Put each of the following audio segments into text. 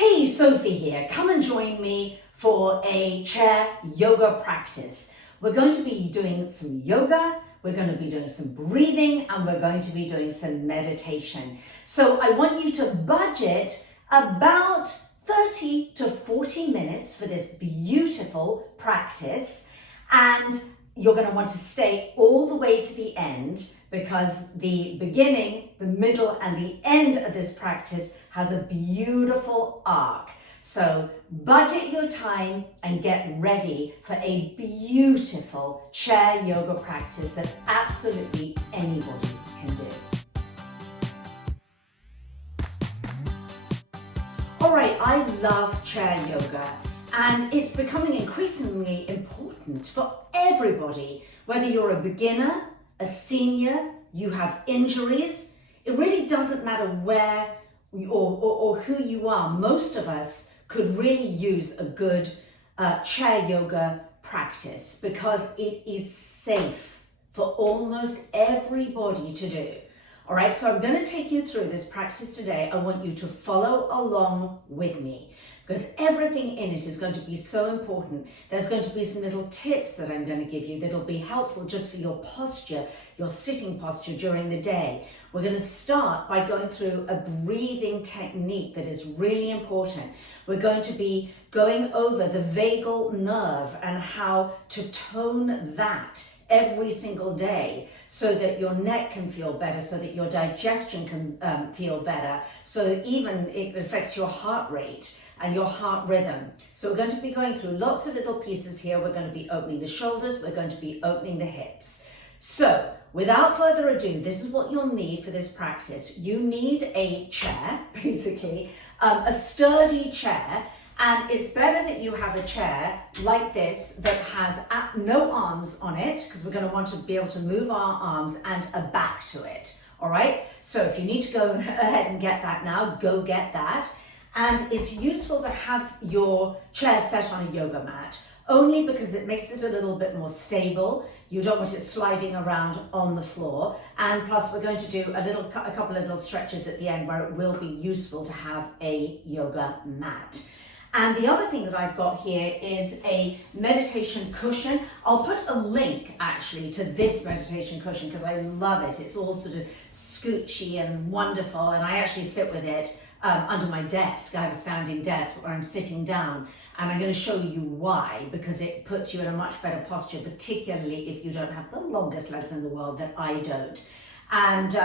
Hey, Sophie here. Come and join me for a chair yoga practice. We're going to be doing some yoga, we're going to be doing some breathing, and we're going to be doing some meditation. So I want you to budget about 30 to 40 minutes for this beautiful practice, and you're going to want to stay all the way to the end because the beginning, the middle, and the end of this practice has a beautiful arc. So budget your time and get ready for a beautiful chair yoga practice that absolutely anybody can do. All right, I love chair yoga, and it's becoming increasingly important for everybody, whether you're a beginner, a senior, you have injuries. It really doesn't matter where or who you are. Most of us could really use a good chair yoga practice because it is safe for almost everybody to do. All right, so I'm going to take you through this practice today. I want you to follow along with me because everything in it is going to be so important. There's going to be some little tips that I'm going to give you that'll be helpful just for your posture, your sitting posture during the day. We're going to start by going through a breathing technique that is really important. We're going to be going over the vagal nerve and how to tone that every single day so that your neck can feel better, so that your digestion can feel better, so even it affects your heart rate and your heart rhythm. So we're going to be going through lots of little pieces here. We're going to be opening the shoulders, we're going to be opening the hips. So without further ado, this is what you'll need for this practice. You need a chair, basically, a sturdy chair. And it's better that you have a chair like this that has no arms on it, because we're going to want to be able to move our arms and a back to it. All right. So if you need to go ahead and get that now, go get that. And it's useful to have your chair set on a yoga mat, only because it makes it a little bit more stable. You don't want it sliding around on the floor. And plus we're going to do a couple of little stretches at the end where it will be useful to have a yoga mat. And the other thing that I've got here is a meditation cushion. I'll put a link actually to this meditation cushion because I love it. It's all sort of scoochy and wonderful, and I actually sit with it under my desk. I have a standing desk where I'm sitting down, and I'm going to show you why, because it puts you in a much better posture, particularly if you don't have the longest legs in the world that I don't. And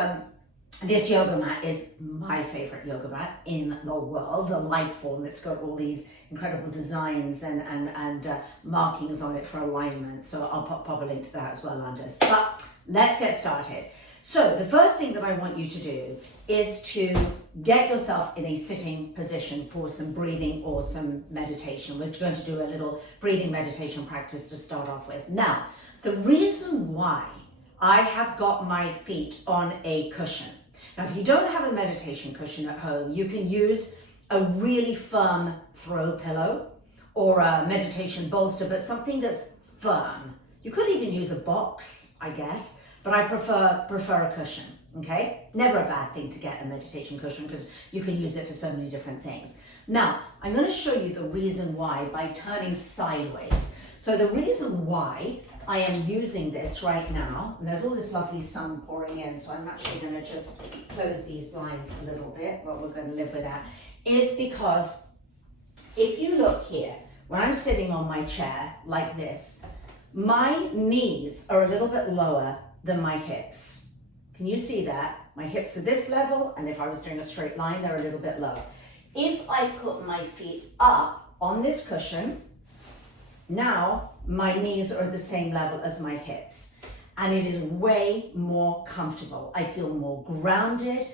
this yoga mat is my favorite yoga mat in the world, the life form. It's got all these incredible designs and markings on it for alignment. So I'll pop a link to that as well, Anders. But let's get started. So the first thing that I want you to do is to get yourself in a sitting position for some breathing or some meditation. We're going to do a little breathing meditation practice to start off with. Now, the reason why I have got my feet on a cushion. Now, if you don't have a meditation cushion at home, you can use a really firm throw pillow or a meditation bolster, but something that's firm. You could even use a box, I guess, but I prefer a cushion, okay? Never a bad thing to get a meditation cushion because you can use it for so many different things. Now, I'm going to show you the reason why by turning sideways. So the reason why I am using this right now, and there's all this lovely sun pouring in, so I'm actually going to just close these blinds a little bit, but we're going to live with that, is because if you look here, when I'm sitting on my chair like this, my knees are a little bit lower than my hips. Can you see that? My hips are this level, and if I was doing a straight line, they're a little bit lower. If I put my feet up on this cushion, now my knees are the same level as my hips, and it is way more comfortable. I feel more grounded.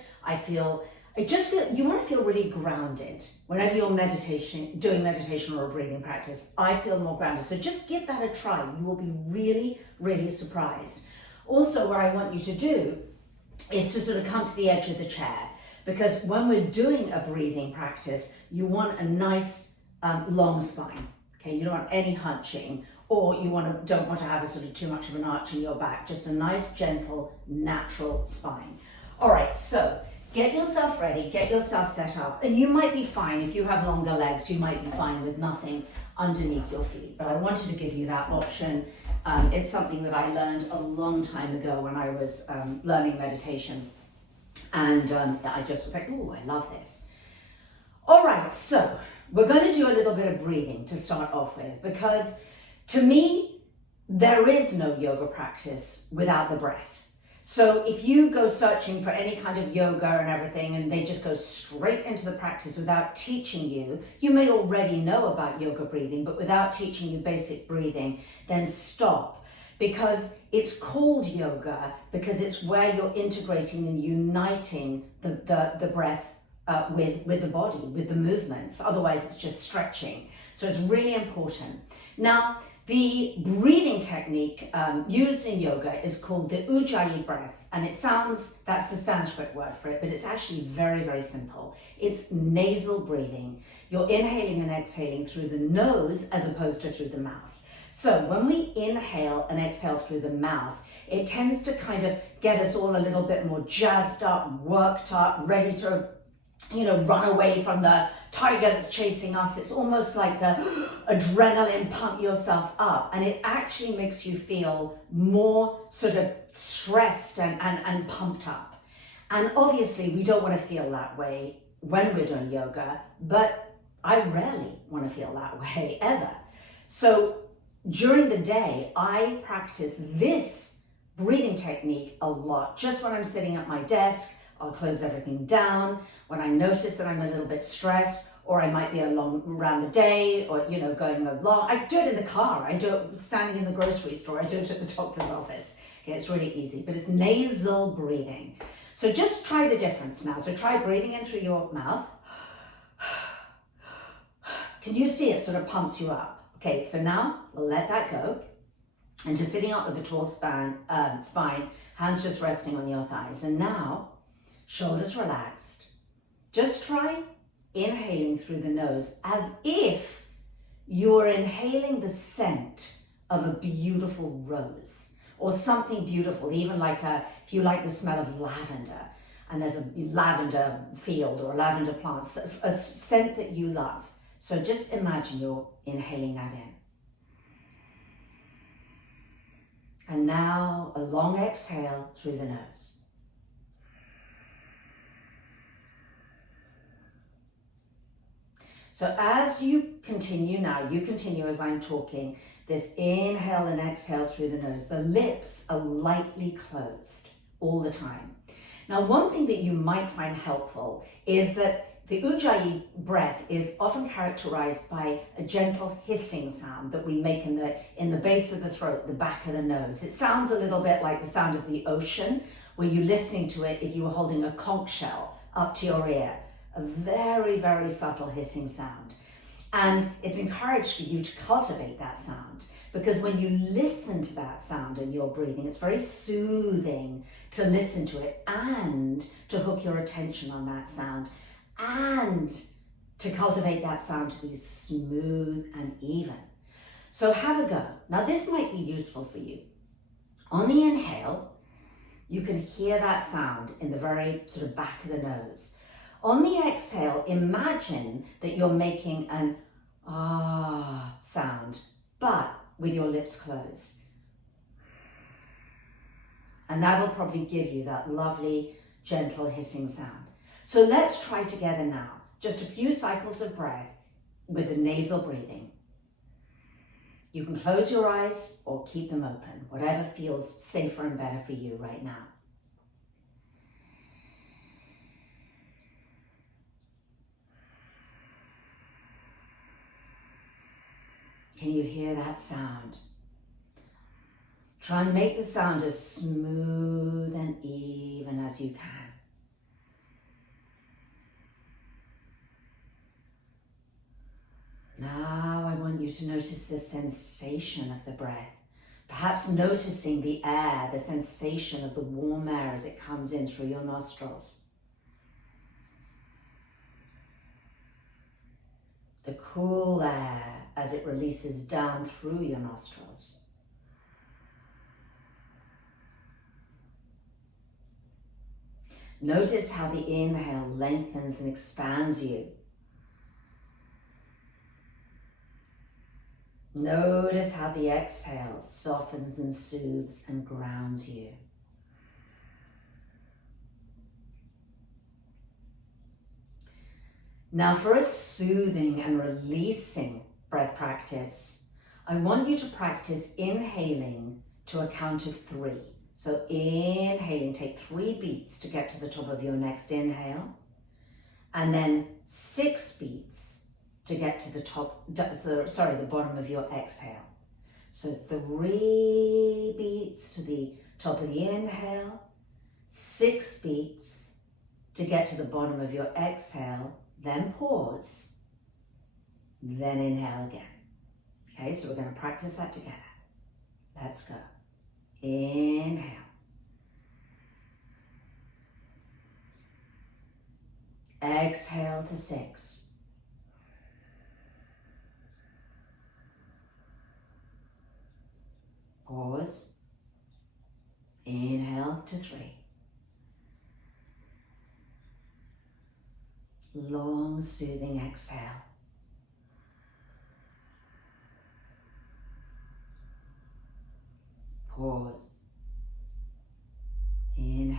You want to feel really grounded whenever you're doing meditation or a breathing practice. I feel more grounded. So just give that a try. You will be really, really surprised. Also, what I want you to do is to sort of come to the edge of the chair, because when we're doing a breathing practice, you want a nice long spine. Okay, you don't want any hunching, or you don't want to have a sort of too much of an arch in your back, just a nice, gentle, natural spine. All right, so get yourself ready, get yourself set up, and you might be fine. If you have longer legs, you might be fine with nothing underneath your feet. But I wanted to give you that option. It's something that I learned a long time ago when I was learning meditation. And I just was like, oh, I love this. All right, so we're going to do a little bit of breathing to start off with, because to me, there is no yoga practice without the breath. So if you go searching for any kind of yoga and everything, and they just go straight into the practice without teaching you, you may already know about yoga breathing, but without teaching you basic breathing, then stop. Because it's called yoga because it's where you're integrating and uniting the breath with the body, with the movements. Otherwise, it's just stretching. So it's really important. Now, the breathing technique used in yoga is called the Ujjayi breath, and it sounds, that's the Sanskrit word for it, but it's actually very, very simple. It's nasal breathing. You're inhaling and exhaling through the nose as opposed to through the mouth. So when we inhale and exhale through the mouth, it tends to kind of get us all a little bit more jazzed up, worked up, ready to run away from the tiger that's chasing us. It's almost like the adrenaline, pump yourself up. And it actually makes you feel more sort of stressed and pumped up. And obviously we don't want to feel that way when we're doing yoga, but I rarely want to feel that way ever. So during the day, I practice this breathing technique a lot. Just when I'm sitting at my desk, I'll close everything down. When I notice that I'm a little bit stressed, or I might be around the day, or going along, I do it in the car. I do it standing in the grocery store. I do it at the doctor's office. Okay, it's really easy, but it's nasal breathing. So just try the difference now. So try breathing in through your mouth. Can you see it sort of pumps you up? Okay, so now we'll let that go. And just sitting up with a tall spine, hands just resting on your thighs. And now, shoulders relaxed. Just try inhaling through the nose as if you're inhaling the scent of a beautiful rose or something beautiful, even if you like the smell of lavender, and there's a lavender field or lavender plants, a scent that you love. So just imagine you're inhaling that in. And now a long exhale through the nose. So as you continue now, you continue as I'm talking, this inhale and exhale through the nose. The lips are lightly closed all the time. Now, one thing that you might find helpful is that the Ujjayi breath is often characterized by a gentle hissing sound that we make in the base of the throat, the back of the nose. It sounds a little bit like the sound of the ocean, where you're listening to it if you were holding a conch shell up to your ear. A very, very subtle hissing sound. And it's encouraged for you to cultivate that sound, because when you listen to that sound in your breathing, it's very soothing to listen to it and to hook your attention on that sound, and to cultivate that sound to be smooth and even. So have a go. Now this might be useful for you. On the inhale, you can hear that sound in the very sort of back of the nose. On the exhale, imagine that you're making an ah sound, but with your lips closed. And that'll probably give you that lovely, gentle hissing sound. So let's try together now, just a few cycles of breath with the nasal breathing. You can close your eyes or keep them open, whatever feels safer and better for you right now. Can you hear that sound? Try and make the sound as smooth and even as you can. Now I want you to notice the sensation of the breath. Perhaps noticing the air, the sensation of the warm air as it comes in through your nostrils. The cool air as it releases down through your nostrils. Notice how the inhale lengthens and expands you. Notice how the exhale softens and soothes and grounds you. Now for a soothing and releasing breath practice, I want you to practice inhaling to a count of 3. So inhaling, take 3 beats to get to the top of your next inhale, and then 6 beats to get to the the bottom of your exhale. So 3 beats to the top of the inhale, 6 beats to get to the bottom of your exhale, then pause, then inhale again. Okay, so we're going to practice that together. Let's go. Inhale. Exhale to 6. Pause. Inhale to 3. Long, soothing exhale. Pause. Inhale.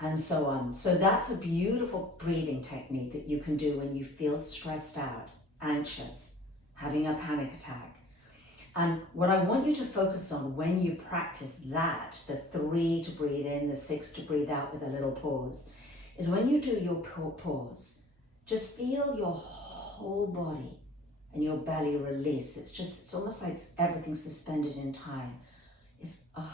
And so on. So that's a beautiful breathing technique that you can do when you feel stressed out, anxious, having a panic attack. And what I want you to focus on when you practice that, the 3 to breathe in, the 6 to breathe out with a little pause, is when you do your pause, just feel your whole body and your belly release. It's almost like everything's suspended in time. And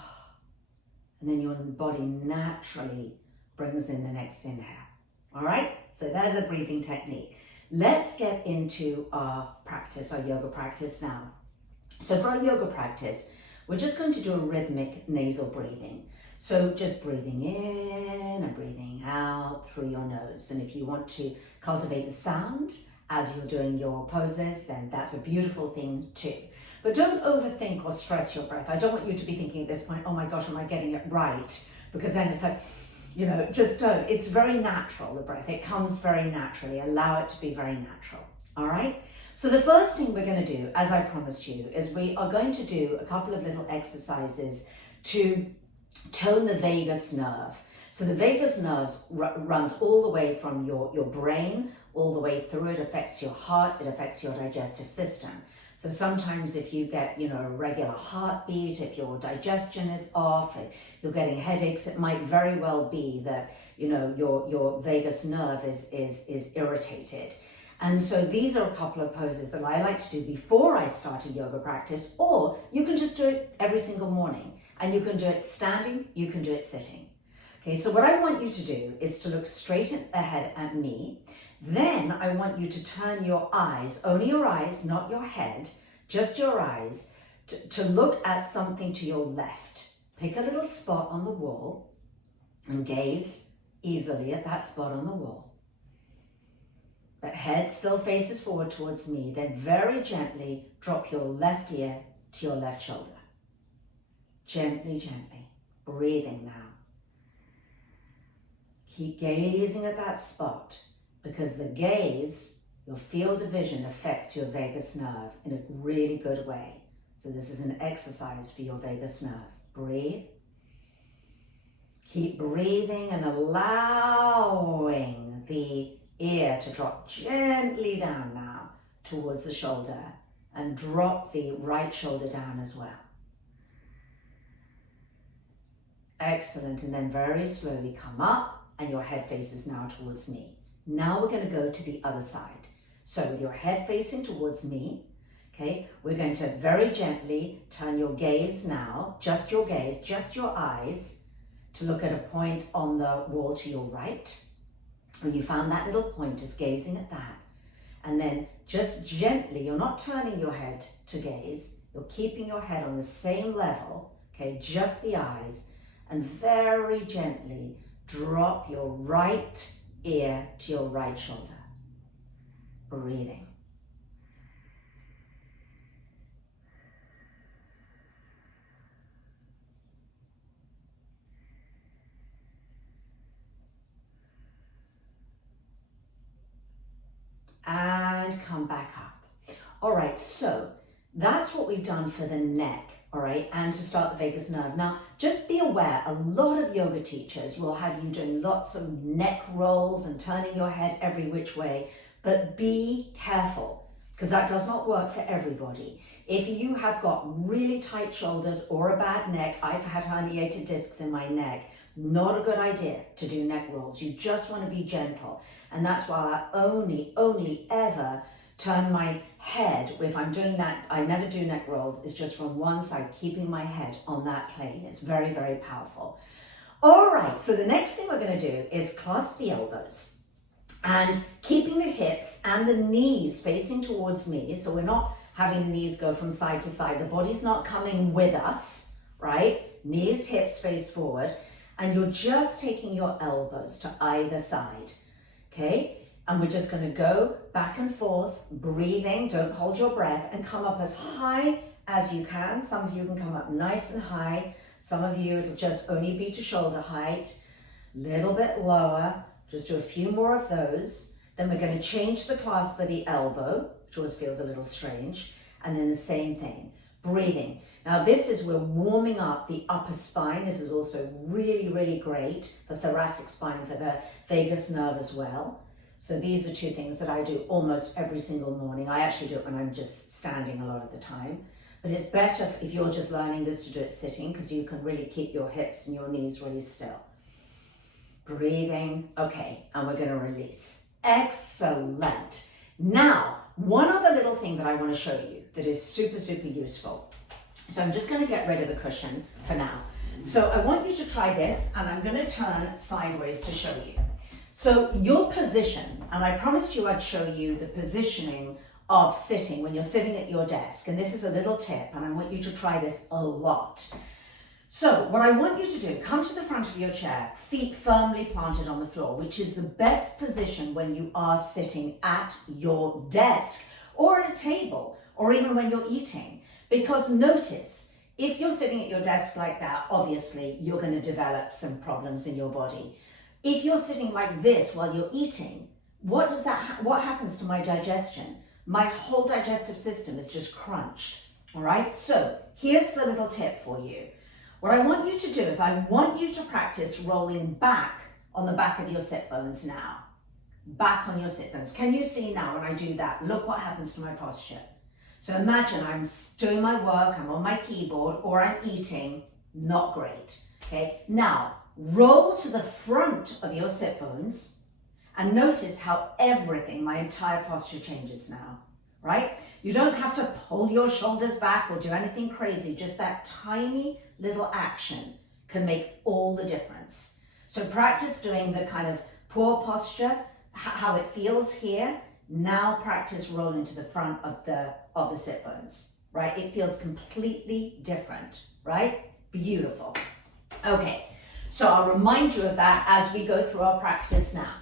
then your body naturally brings in the next inhale. All right, so there's a breathing technique. Let's get into our practice, our yoga practice now. So for our yoga practice, we're just going to do a rhythmic nasal breathing. So just breathing in and breathing out through your nose. And if you want to cultivate the sound as you're doing your poses, then that's a beautiful thing too. But don't overthink or stress your breath. I don't want you to be thinking at this point, oh my gosh, am I getting it right? Because then it's like, just don't. It's very natural, the breath. It comes very naturally. Allow it to be very natural. All right? So the first thing we're going to do, as I promised you, is we are going to do a couple of little exercises to tone the vagus nerve. So the vagus nerve runs all the way from your brain, all the way through. It affects your heart, it affects your digestive system. So sometimes if you get, a regular heartbeat, if your digestion is off, if you're getting headaches, it might very well be that, your vagus nerve is irritated. And so these are a couple of poses that I like to do before I start a yoga practice, or you can just do it every single morning. And you can do it standing, you can do it sitting. Okay, so what I want you to do is to look straight ahead at me. Then I want you to turn your eyes, only your eyes, not your head, just your eyes, to look at something to your left. Pick a little spot on the wall and gaze easily at that spot on the wall. But head still faces forward towards me. Then very gently drop your left ear to your left shoulder. Gently, gently, breathing now. Keep gazing at that spot, because the gaze, your field of vision, affects your vagus nerve in a really good way. So this is an exercise for your vagus nerve. Breathe. Keep breathing and allowing the ear to drop gently down now towards the shoulder, and drop the right shoulder down as well. Excellent, and then very slowly come up, and your head faces now towards me. Now we're going to go to the other side. So with your head facing towards me, okay, we're going to very gently turn your gaze now, just your gaze, just your eyes, to look at a point on the wall to your right. When you found that little point, just gazing at that. And then just gently, you're not turning your head to gaze, you're keeping your head on the same level, okay, just the eyes, and very gently drop your right ear to your right shoulder. Breathing. and come back up. All right, so that's what we've done for the neck, all right, and to start the vagus nerve. Now, just be aware, a lot of yoga teachers will have you doing lots of neck rolls and turning your head every which way, but be careful, because that does not work for everybody. If you have got really tight shoulders or a bad neck, I've had herniated discs in my neck, not a good idea to do neck rolls. You just want to be gentle. And that's why I only ever turn my head, if I'm doing that, I never do neck rolls, it's just from one side, keeping my head on that plane. It's very, very powerful. All right, so the next thing we're going to do is clasp the elbows and keeping the hips and the knees facing towards me. So we're not having the knees go from side to side. The body's not coming with us, right? Knees, hips face forward. And you're just taking your elbows to either side, okay? And we're just going to go back and forth, breathing, don't hold your breath, and come up as high as you can. Some of you can come up nice and high. Some of you, it'll just only be to shoulder height. Little bit lower, just do a few more of those. Then we're going to change the clasp for the elbow, which always feels a little strange. And then the same thing, breathing. Now this is, we're warming up the upper spine. This is also really, really great for thoracic spine, for the vagus nerve as well. So these are two things that I do almost every single morning. I actually do it when I'm just standing a lot of the time. But it's better if you're just learning this to do it sitting, because you can really keep your hips and your knees really still. Breathing, okay, and we're gonna release. Excellent. Now, one other little thing that I wanna show you that is super, super useful. So I'm just going to get rid of the cushion for now. So I want you to try this, and I'm going to turn sideways to show you. So your position, and I promised you I'd show you the positioning of sitting when you're sitting at your desk. And this is a little tip, and I want you to try this a lot. So what I want you to do, come to the front of your chair, feet firmly planted on the floor, which is the best position when you are sitting at your desk or at a table, or even when you're eating. Because notice, if you're sitting at your desk like that, obviously you're going to develop some problems in your body. If you're sitting like this while you're eating, what happens to my digestion? My whole digestive system is just crunched. All right, so here's the little tip for you. What I want you to do is I want you to practice rolling back on the back of your sit bones now. Back on your sit bones. Can you see now when I do that? Look what happens to my posture. So imagine I'm doing my work, I'm on my keyboard, or I'm eating, not great, okay? Now, roll to the front of your sit bones and notice how everything, my entire posture changes now, right? You don't have to pull your shoulders back or do anything crazy, just that tiny little action can make all the difference. So practice doing the kind of poor posture, how it feels here. Now practice rolling to the front of the sit bones, right? It feels completely different, right? Beautiful. Okay, so I'll remind you of that as we go through our practice now.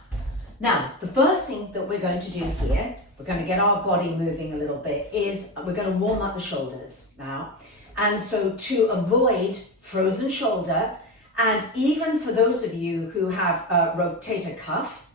Now, the first thing that we're going to do here, we're going to get our body moving a little bit, is we're going to warm up the shoulders now. And so to avoid frozen shoulder, and even for those of you who have a rotator cuff,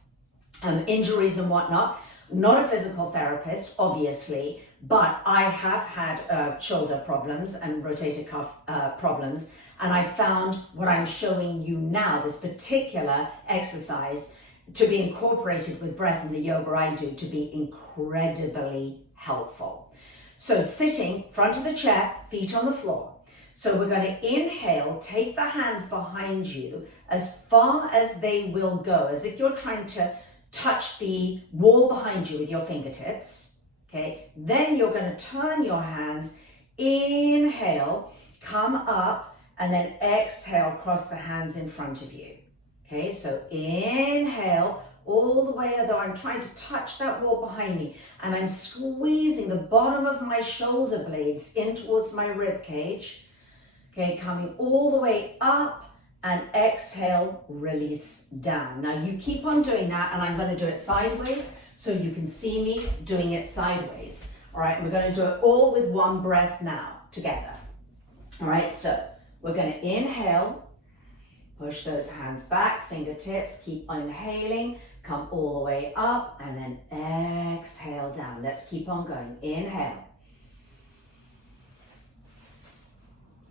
injuries and whatnot, not a physical therapist, obviously, but I have had shoulder problems and rotator cuff problems, and I found what I'm showing you now, this particular exercise, to be incorporated with breath in the yoga I do, to be incredibly helpful. So sitting, front of the chair, feet on the floor. So we're going to inhale, take the hands behind you as far as they will go, as if you're trying to touch the wall behind you with your fingertips, okay? Then you're going to turn your hands, inhale, come up, and then exhale, cross the hands in front of you, okay? So inhale all the way, although I'm trying to touch that wall behind me, and I'm squeezing the bottom of my shoulder blades in towards my rib cage, okay? Coming all the way up, and exhale, release down. Now you keep on doing that, and I'm going to do it sideways so you can see me doing it sideways. All right, we're going to do it all with one breath now together. All right, so we're going to inhale, push those hands back, fingertips, keep on inhaling, come all the way up, and then exhale down. Let's keep on going. Inhale.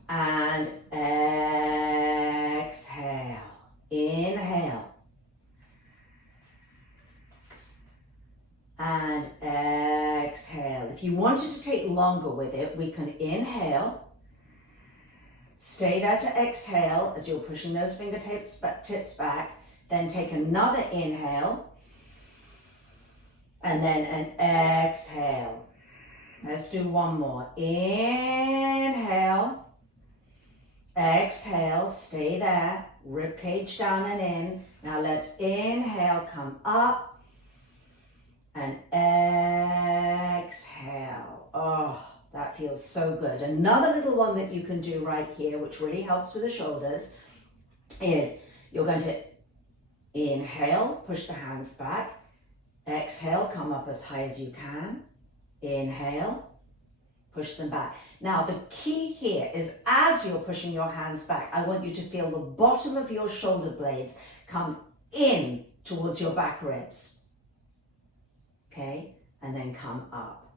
And exhale. Inhale. And exhale. If you wanted to take longer with it, we can inhale. Stay there to exhale as you're pushing those fingertips tips back. Then take another inhale. And then an exhale. Let's do one more. Inhale. Exhale. Stay there. Rib cage down and in. Now let's inhale. Come up. And exhale. Oh, that feels so good. Another little one that you can do right here, which really helps with the shoulders, is you're going to inhale, push the hands back. Exhale, come up as high as you can. Inhale, push them back. Now, the key here is as you're pushing your hands back, I want you to feel the bottom of your shoulder blades come in towards your back ribs. Okay, and then come up.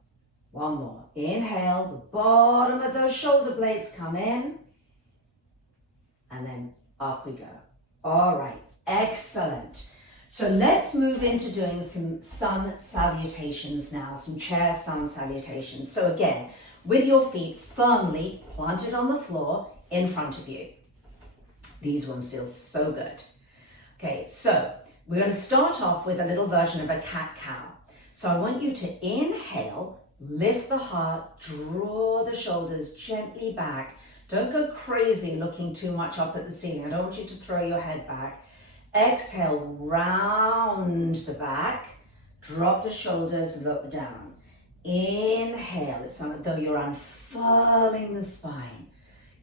One more. Inhale, the bottom of those shoulder blades come in, and then up we go. All right, excellent. So let's move into doing some sun salutations now, some chair sun salutations. So again, with your feet firmly planted on the floor in front of you. These ones feel so good. Okay, so we're going to start off with a little version of a cat-cow. So I want you to inhale, lift the heart, draw the shoulders gently back. Don't go crazy looking too much up at the ceiling. I don't want you to throw your head back. Exhale, round the back, drop the shoulders, look down. Inhale, it's as though you're unfurling the spine.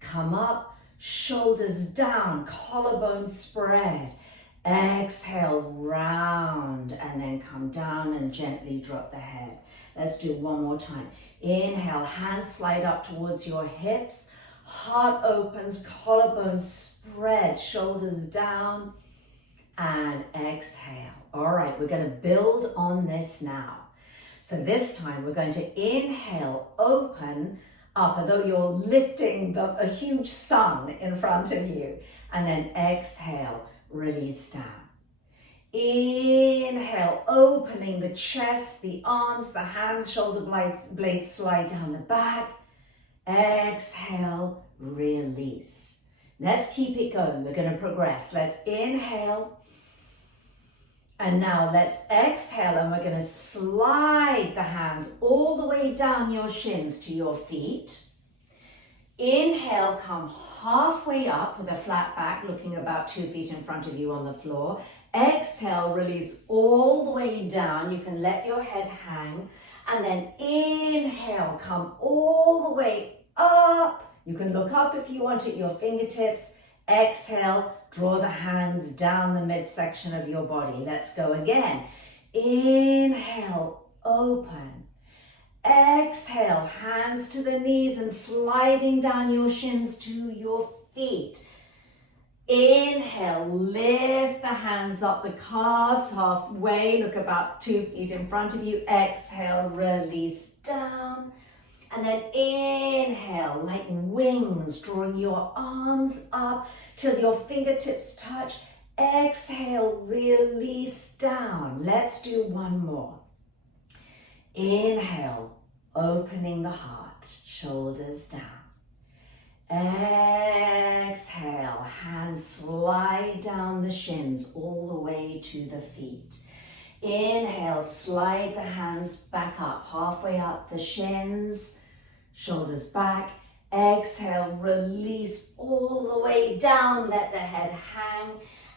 Come up, shoulders down, collarbone spread. Exhale, round, and then come down and gently drop the head. Let's do one more time. Inhale, hands slide up towards your hips. Heart opens, collarbone spread, shoulders down, and exhale. All right, we're going to build on this now. So this time we're going to inhale, open up, as though you're lifting a huge sun in front of you, and then exhale, release down. Inhale, opening the chest, the arms, the hands, shoulder blades slide down the back. Exhale, release. Let's keep it going. We're going to progress. Let's inhale. And now let's exhale, and we're going to slide the hands all the way down your shins to your feet. Inhale, come halfway up with a flat back, looking about 2 feet in front of you on the floor. Exhale, release all the way down. You can let your head hang. And then inhale, come all the way up. You can look up if you want at your fingertips. Exhale, draw the hands down the midsection of your body. Let's go again. Inhale, open. Exhale, hands to the knees and sliding down your shins to your feet. Inhale, lift the hands up, the calves halfway, look about 2 feet in front of you. Exhale, release down. And then inhale, like wings, drawing your arms up till your fingertips touch. Exhale, release down. Let's do one more. Inhale, opening the heart, shoulders down. Exhale, hands slide down the shins all the way to the feet. Inhale, slide the hands back up, halfway up the shins, shoulders back. Exhale, release all the way down, let the head hang.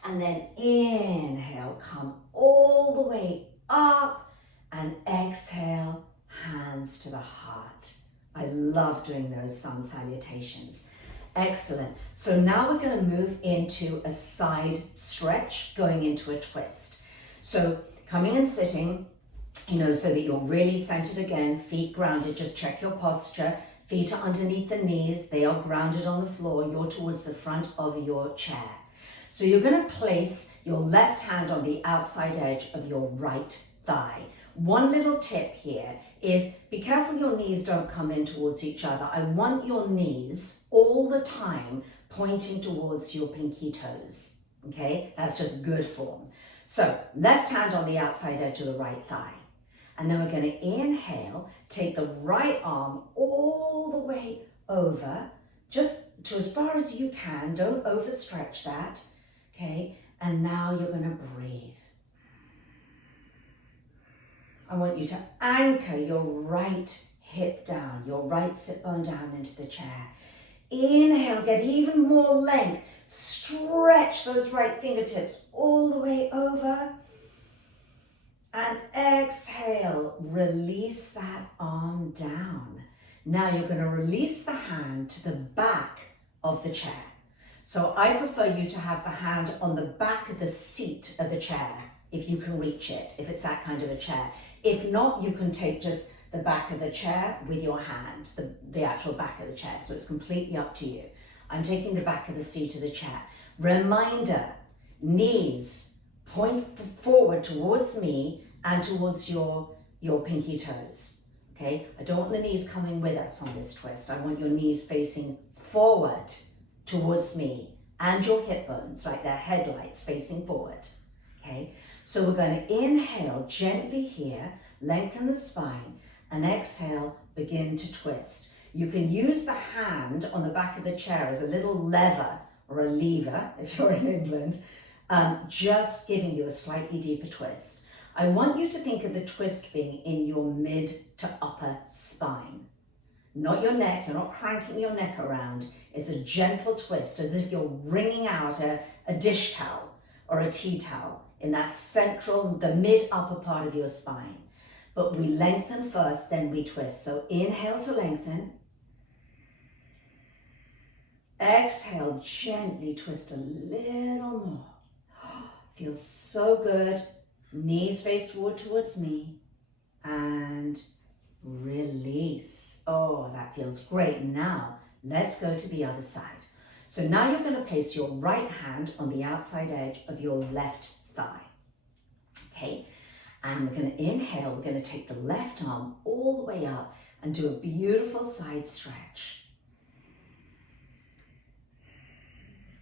And then inhale, come all the way up. And exhale, hands to the heart. I love doing those sun salutations. Excellent. So now we're going to move into a side stretch, going into a twist. So coming and sitting, so that you're really centered again, feet grounded. Just check your posture. Feet are underneath the knees. They are grounded on the floor. You're towards the front of your chair. So you're going to place your left hand on the outside edge of your right thigh. One little tip here is be careful your knees don't come in towards each other. I want your knees all the time pointing towards your pinky toes. Okay, that's just good form. So left hand on the outside edge of the right thigh. And then we're going to inhale, take the right arm all the way over, just to as far as you can. Don't overstretch that. Okay, and now you're going to breathe. I want you to anchor your right hip down, your right sit bone down into the chair. Inhale, get even more length. Stretch those right fingertips all the way over. And exhale, release that arm down. Now you're going to release the hand to the back of the chair. So I prefer you to have the hand on the back of the seat of the chair, if you can reach it, if it's that kind of a chair. If not, you can take just the back of the chair with your hand, the actual back of the chair. So it's completely up to you. I'm taking the back of the seat of the chair. Reminder, knees point forward towards me and towards your pinky toes. Okay, I don't want the knees coming with us on this twist. I want your knees facing forward towards me and your hip bones, like they're headlights facing forward. Okay, so we're going to inhale gently here, lengthen the spine, and exhale, begin to twist. You can use the hand on the back of the chair as a little lever or a lever, if you're in England, just giving you a slightly deeper twist. I want you to think of the twist being in your mid to upper spine. Not your neck, you're not cranking your neck around. It's a gentle twist, as if you're wringing out a dish towel or a tea towel in that central, the mid-upper part of your spine. But we lengthen first, then we twist. So inhale to lengthen. Exhale, gently twist a little more. Feels so good. Knees face forward towards me. And release. Oh, that feels great. Now, let's go to the other side. So now you're going to place your right hand on the outside edge of your left thigh. Okay, and we're going to inhale. We're going to take the left arm all the way up and do a beautiful side stretch.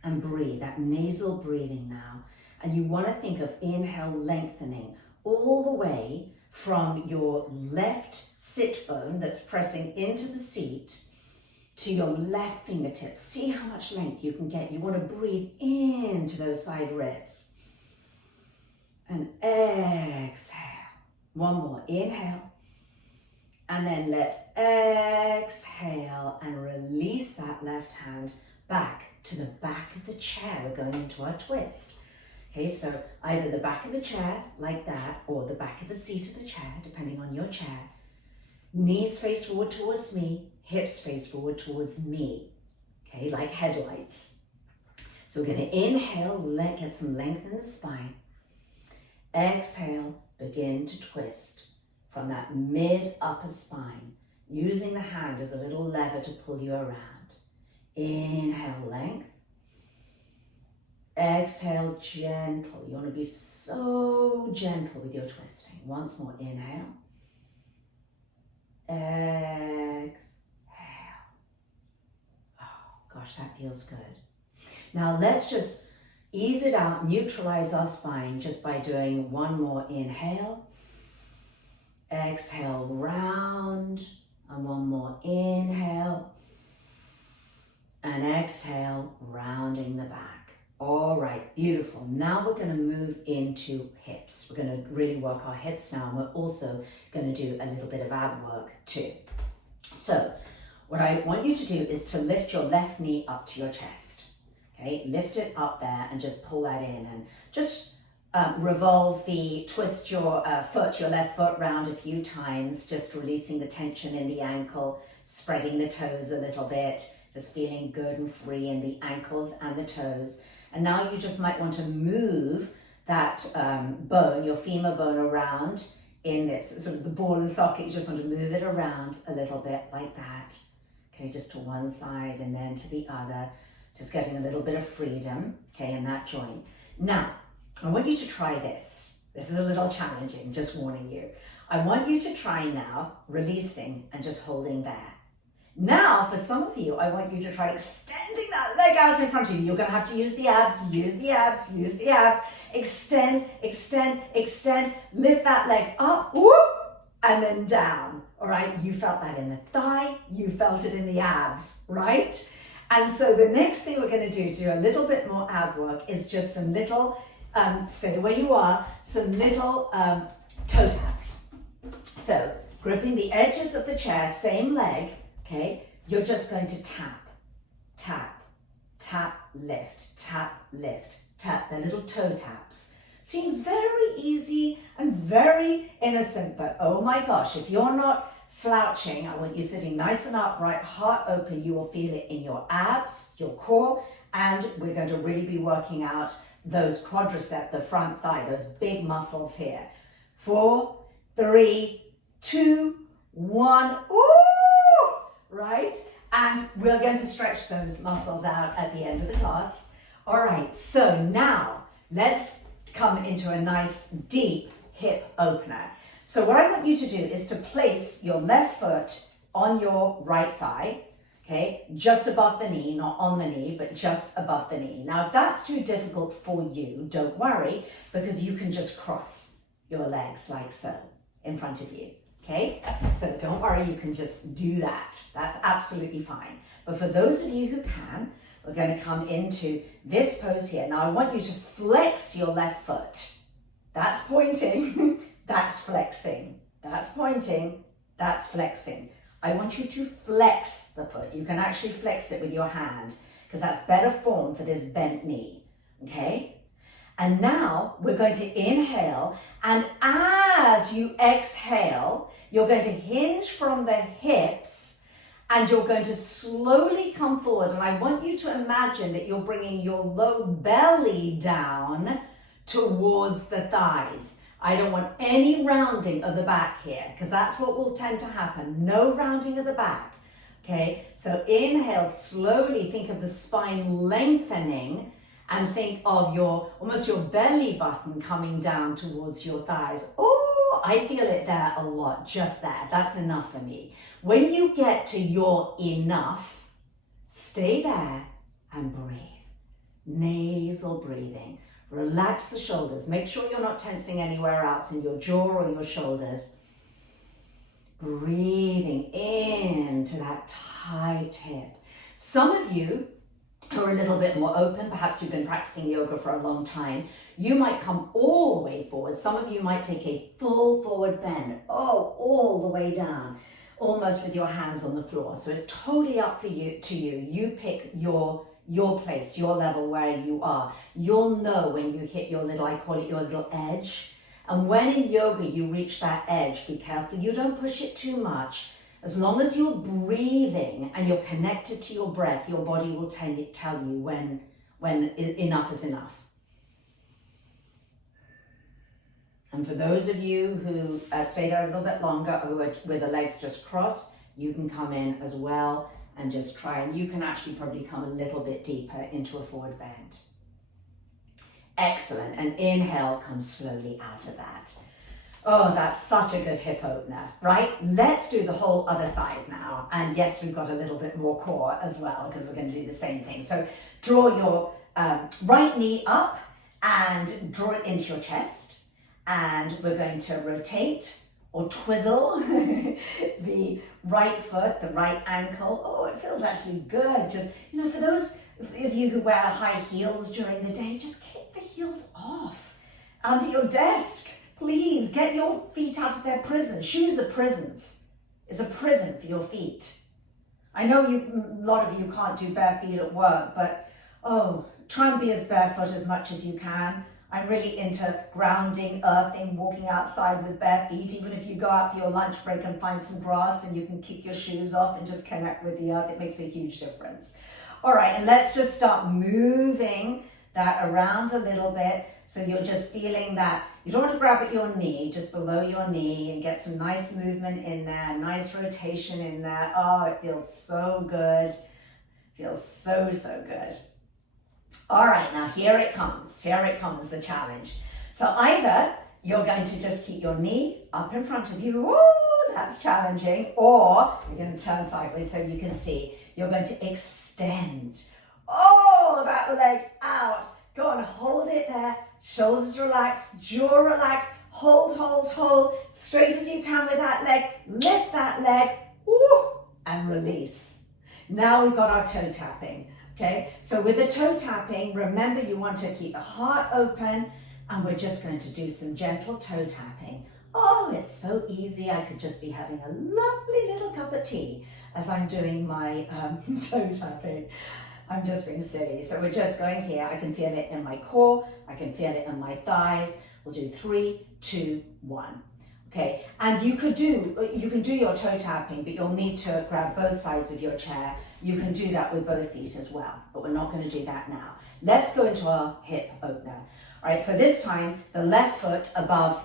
And breathe, that nasal breathing now. And you want to think of inhale lengthening all the way from your left sit bone that's pressing into the seat to your left fingertips. See how much length you can get. You want to breathe into those side ribs. And exhale. One more. Inhale. And then let's exhale and release that left hand back to the back of the chair. We're going into our twist. Okay, so either the back of the chair, like that, or the back of the seat of the chair, depending on your chair. Knees face forward towards me, hips face forward towards me. Okay, like headlights. So we're going to inhale, get some length in the spine. Exhale, begin to twist from that mid-upper spine, using the hand as a little lever to pull you around. Inhale, length. Exhale, gentle. You want to be so gentle with your twisting. Once more, inhale. Exhale. Oh, gosh, that feels good. Now let's just ease it out, neutralize our spine just by doing one more inhale. Exhale, round. And one more inhale. And exhale, rounding the back. All right, beautiful. Now we're going to move into hips. We're going to really work our hips now, and we're also going to do a little bit of ab work too. So what I want you to do is to lift your left knee up to your chest. Okay, lift it up there and just pull that in, and just twist your left foot round a few times, just releasing the tension in the ankle, spreading the toes a little bit, just feeling good and free in the ankles and the toes. And now you just might want to move that bone, your femur bone, around in this sort of the ball and socket. You just want to move it around a little bit like that. Okay, just to one side and then to the other. Just getting a little bit of freedom, okay, in that joint. Now, I want you to try this. This is a little challenging, just warning you. I want you to try now releasing and just holding there. Now, for some of you, I want you to try extending that leg out in front of you. You're going to have to use the abs, use the abs, use the abs. Extend, extend, extend. Lift that leg up, whoop, and then down. All right, you felt that in the thigh, you felt it in the abs, right? And so the next thing we're going to do a little bit more ab work is just some little, stay where you are, some little toe taps. So gripping the edges of the chair, same leg, okay, you're just going to tap, tap, tap, lift, tap, lift, tap. They're little toe taps. Seems very easy and very innocent, but oh my gosh, if you're not slouching, I want you sitting nice and upright, heart open. You will feel it in your abs, your core, and we're going to really be working out those quadriceps, the front thigh, those big muscles here. 4, 3, 2, 1. Ooh! Right? And we're going to stretch those muscles out at the end of the class. All right, so now let's come into a nice deep hip opener. So what I want you to do is to place your left foot on your right thigh, okay, just above the knee, not on the knee, but just above the knee. Now, if that's too difficult for you, don't worry, because you can just cross your legs like so in front of you, okay? So don't worry, you can just do that. That's absolutely fine. But for those of you who can, we're going to come into this pose here. Now, I want you to flex your left foot. That's pointing. That's flexing. That's pointing. That's flexing. I want you to flex the foot. You can actually flex it with your hand because that's better form for this bent knee. Okay? And now we're going to inhale, and as you exhale, you're going to hinge from the hips and you're going to slowly come forward. And I want you to imagine that you're bringing your low belly down towards the thighs. I don't want any rounding of the back here because that's what will tend to happen. No rounding of the back. Okay, so inhale slowly, think of the spine lengthening and think of your almost your belly button coming down towards your thighs. Oh, I feel it there a lot, just there. That's enough for me. When you get to your enough, stay there and breathe. Nasal breathing. Relax the shoulders. Make sure you're not tensing anywhere else in your jaw or your shoulders. Breathing into that tight hip. Some of you who are a little bit more open, perhaps you've been practicing yoga for a long time, you might come all the way forward. Some of you might take a full forward bend, all the way down, almost with your hands on the floor. So it's totally up to you. You pick your place, your level where you are. You'll know when you hit your little, I call it your little edge. And when in yoga you reach that edge, be careful you don't push it too much. As long as you're breathing and you're connected to your breath, your body will tell you when enough is enough. And for those of you who stay there a little bit longer, who are with the legs just crossed, you can come in as well and just try, and you can actually probably come a little bit deeper into a forward bend. Excellent, and inhale, come slowly out of that. Oh, that's such a good hip opener, right? Let's do the whole other side now. And yes, we've got a little bit more core as well because we're going to do the same thing. So draw your right knee up and draw it into your chest. And we're going to rotate or twizzle the right foot, the right ankle. Oh, it feels actually good. Just, for those of you who wear high heels during the day, just kick the heels off onto your desk. Please get your feet out of their prison. Shoes are prisons. It's a prison for your feet. I know a lot of you can't do bare feet at work, but try and be as barefoot as much as you can. I'm really into grounding, earthing, walking outside with bare feet. Even if you go out for your lunch break and find some grass and you can kick your shoes off and just connect with the earth, it makes a huge difference. All right, and let's just start moving that around a little bit. So you're just feeling that, you don't want to grab at your knee, just below your knee, and get some nice movement in there, nice rotation in there. Oh, it feels so good. Feels so, so good. All right, now here it comes, the challenge. So either you're going to just keep your knee up in front of you, woo, that's challenging, or you're going to turn sideways so you can see. You're going to extend, that leg out. Go and hold it there, shoulders relaxed, jaw relaxed, hold, straight as you can with that leg, lift that leg, woo, and release. Now we've got our toe tapping. Okay, so with the toe tapping, remember you want to keep the heart open, and we're just going to do some gentle toe tapping. Oh, it's so easy. I could just be having a lovely little cup of tea as I'm doing my toe tapping. I'm just being silly. So we're just going here. I can feel it in my core. I can feel it in my thighs. We'll do 3, 2, 1. Okay, and you can do your toe tapping, but you'll need to grab both sides of your chair. You can do that with both feet as well, but we're not going to do that now. Let's go into our hip opener. All right, so this time the left foot above,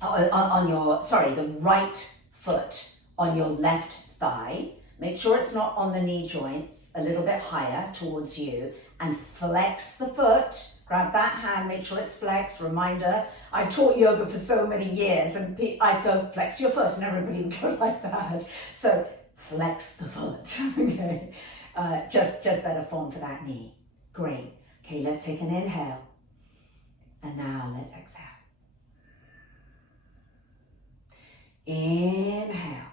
the right foot on your left thigh. Make sure it's not on the knee joint, a little bit higher towards you, and flex the foot. Grab that hand, make sure it's flexed. Reminder, I taught yoga for so many years, and I'd go flex your foot, and everybody would go like that. So flex the foot, okay? Just better form for that knee. Great. Okay, let's take an inhale. And now let's exhale. Inhale.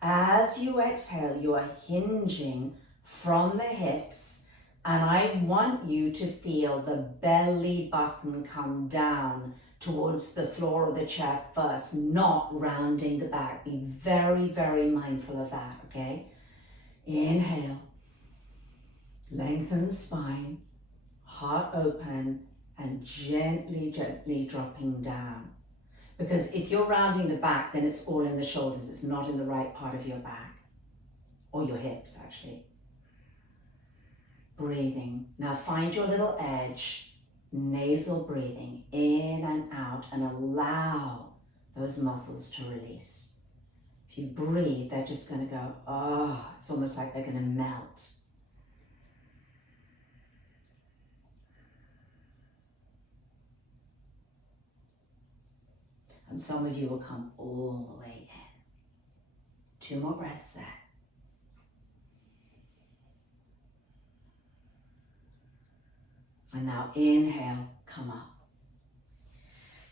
As you exhale, you are hinging from the hips, and I want you to feel the belly button come down towards the floor of the chair first, not rounding the back. Be very, very mindful of that, okay? Inhale. Lengthen the spine, heart open, and gently, gently dropping down. Because if you're rounding the back, then it's all in the shoulders. It's not in the right part of your back, or your hips, actually. Breathing. Now find your little edge, nasal breathing, in and out, and allow those muscles to release. If you breathe, they're just going to go, it's almost like they're going to melt. And some of you will come all the way in. 2 more breaths there. And now inhale, come up.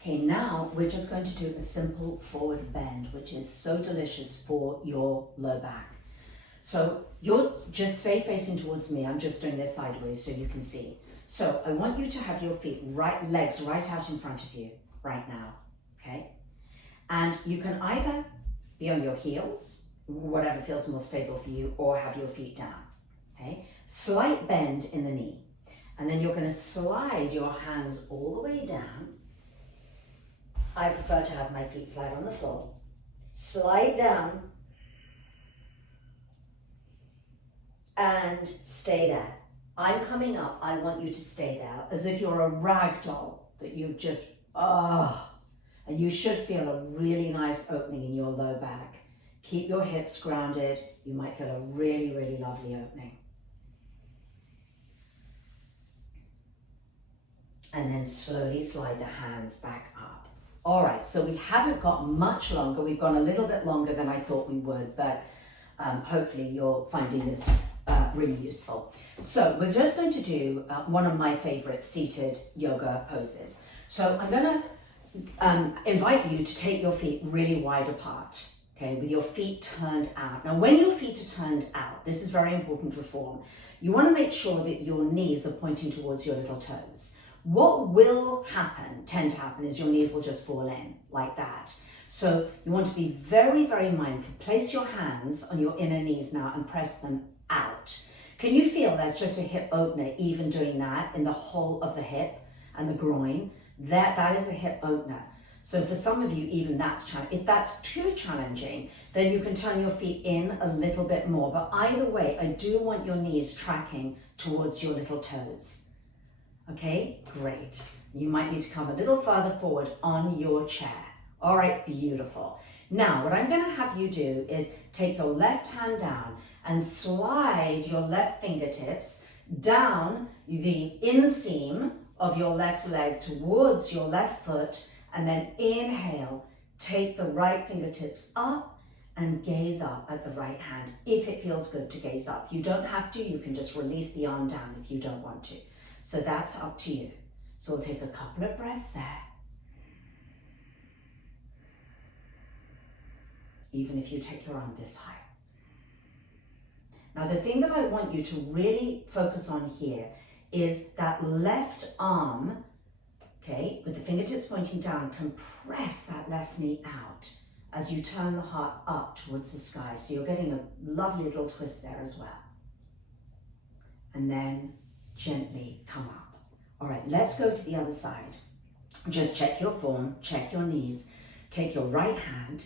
Okay, now we're just going to do a simple forward bend, which is so delicious for your low back. So you'll just stay facing towards me. I'm just doing this sideways so you can see. So I want you to have your legs right out in front of you right now, okay? And you can either be on your heels, whatever feels more stable for you, or have your feet down, okay? Slight bend in the knee. And then you're going to slide your hands all the way down. I prefer to have my feet flat on the floor. Slide down and stay there. I'm coming up. I want you to stay there as if you're a rag doll that you've just, and you should feel a really nice opening in your low back. Keep your hips grounded. You might feel a really, really lovely opening. And then slowly slide the hands back up. All right, so we haven't got much longer. We've gone a little bit longer than I thought we would, but hopefully you're finding this really useful. So we're just going to do one of my favorite seated yoga poses. So I'm going to invite you to take your feet really wide apart, okay, with your feet turned out. Now, when your feet are turned out, this is very important for form. You want to make sure that your knees are pointing towards your little toes. What will tend to happen, is your knees will just fall in like that. So you want to be very, very mindful. Place your hands on your inner knees now and press them out. Can you feel there's just a hip opener even doing that in the whole of the hip and the groin? That is a hip opener. So for some of you, even that's challenging. If that's too challenging, then you can turn your feet in a little bit more. But either way, I do want your knees tracking towards your little toes. Okay, great. You might need to come a little further forward on your chair. All right, beautiful. Now, what I'm going to have you do is take your left hand down and slide your left fingertips down the inseam of your left leg towards your left foot, and then inhale, take the right fingertips up and gaze up at the right hand if it feels good to gaze up. You don't have to, you can just release the arm down if you don't want to. So that's up to you. So we'll take a couple of breaths there. Even if you take your arm this high. Now the thing that I want you to really focus on here is that left arm, okay, with the fingertips pointing down, compress that left knee out as you turn the heart up towards the sky. So you're getting a lovely little twist there as well. And then gently come up. All right, let's go to the other side. Just check your form, check your knees, take your right hand,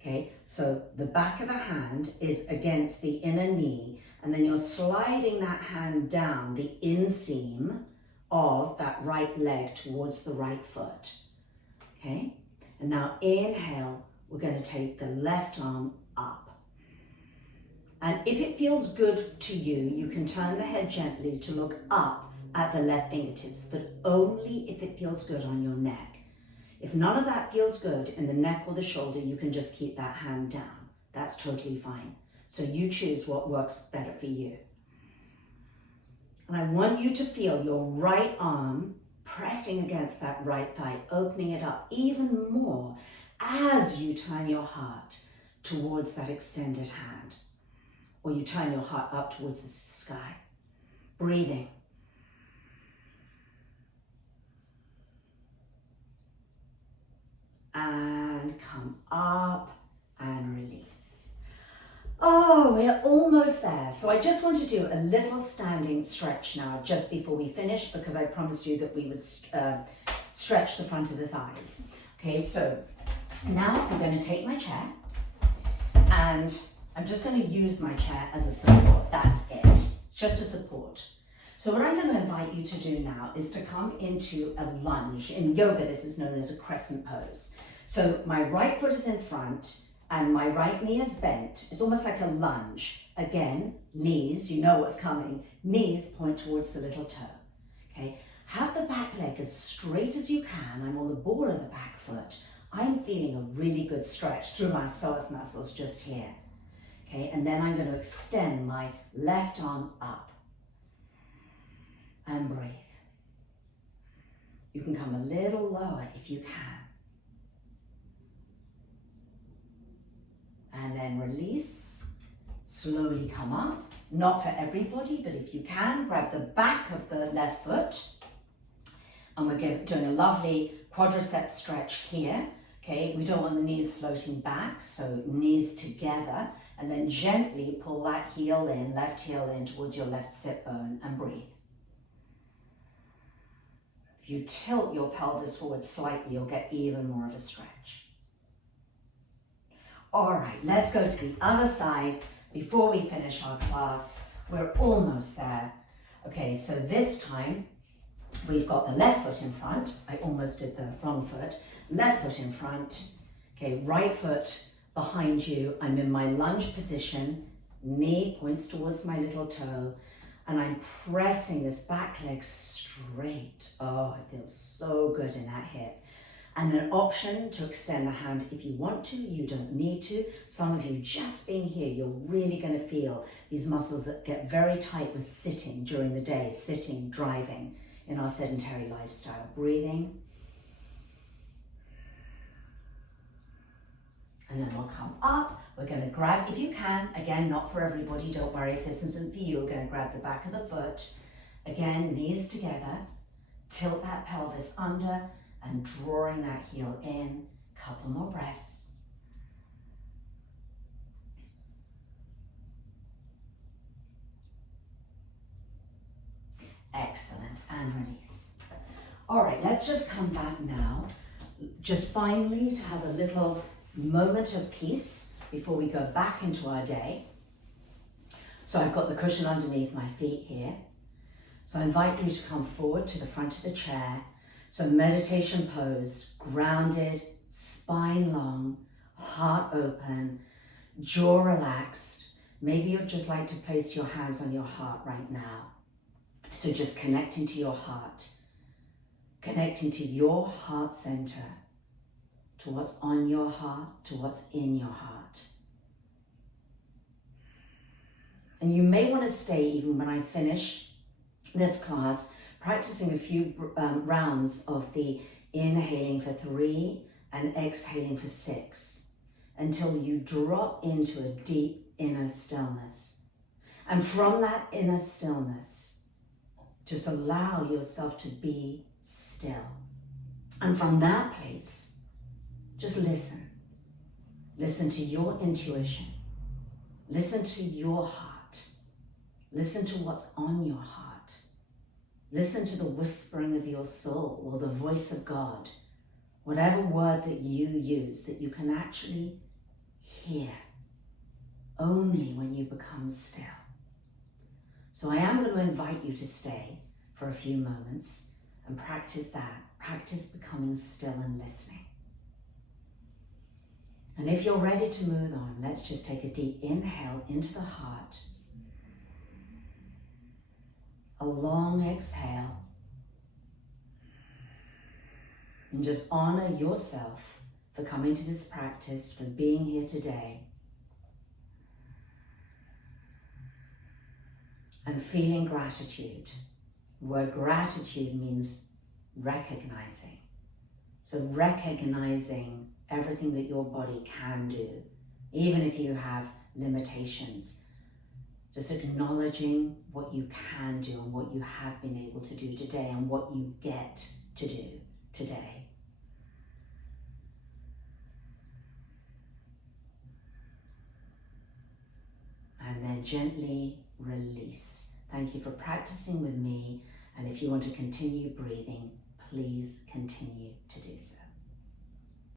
okay, so the back of the hand is against the inner knee, and then you're sliding that hand down the inseam of that right leg towards the right foot, okay? And now inhale, we're going to take the left arm up. And if it feels good to you, you can turn the head gently to look up at the left fingertips, but only if it feels good on your neck. If none of that feels good in the neck or the shoulder, you can just keep that hand down. That's totally fine. So you choose what works better for you. And I want you to feel your right arm pressing against that right thigh, opening it up even more as you turn your heart towards that extended hand, or you turn your heart up towards the sky. Breathing. And come up and release. Oh, we're almost there. So I just want to do a little standing stretch now just before we finish, because I promised you that we would stretch the front of the thighs. Okay, so now I'm going to take my chair and I'm just going to use my chair as a support. That's it. It's just a support. So what I'm going to invite you to do now is to come into a lunge. In yoga, this is known as a crescent pose. So my right foot is in front and my right knee is bent. It's almost like a lunge. Again, knees, you know what's coming. Knees point towards the little toe. Okay, have the back leg as straight as you can. I'm on the ball of the back foot. I'm feeling a really good stretch through my psoas muscles just here. Okay, and then I'm going to extend my left arm up and breathe. You can come a little lower if you can. And then release, slowly come up. Not for everybody, but if you can, grab the back of the left foot. And we're doing a lovely quadricep stretch here. Okay, we don't want the knees floating back, so knees together, and then gently pull that heel in, left heel in towards your left sit bone and breathe. If you tilt your pelvis forward slightly, you'll get even more of a stretch. All right, let's go to the other side before we finish our class. We're almost there. Okay, so this time we've got the left foot in front. I almost did the wrong foot. Left foot in front. Okay, right foot behind you. I'm in my lunge position. Knee points towards my little toe. And I'm pressing this back leg straight. Oh, it feels so good in that hip. And an option to extend the hand if you want to, you don't need to. Some of you just being here, you're really going to feel these muscles that get very tight with sitting during the day, sitting, driving in our sedentary lifestyle. Breathing. And then we'll come up. We're going to grab, if you can, again, not for everybody, don't worry if this isn't for you, we're going to grab the back of the foot. Again, knees together, tilt that pelvis under and drawing that heel in. Couple more breaths. Excellent, and release. All right, let's just come back now, just finally to have a little moment of peace before we go back into our day. So I've got the cushion underneath my feet here. So I invite you to come forward to the front of the chair. So meditation pose, grounded, spine long, heart open, jaw relaxed. Maybe you'd just like to place your hands on your heart right now. So just connecting to your heart, connecting to your heart center, to what's on your heart, to what's in your heart. And you may want to stay even when I finish this class, practicing a few rounds of the inhaling for 3 and exhaling for 6 until you drop into a deep inner stillness. And from that inner stillness, just allow yourself to be still. And from that place, just listen. Listen to your intuition. Listen to your heart. Listen to what's on your heart. Listen to the whispering of your soul or the voice of God, whatever word that you use that you can actually hear only when you become still. So I am going to invite you to stay for a few moments and practice that. Practice becoming still and listening. And if you're ready to move on, let's just take a deep inhale into the heart. A long exhale. And just honor yourself for coming to this practice, for being here today. And feeling gratitude. The word gratitude means recognizing. So recognizing everything that your body can do, even if you have limitations. Just acknowledging what you can do and what you have been able to do today and what you get to do today. And then gently release. Thank you for practicing with me. And if you want to continue breathing, please continue to do so.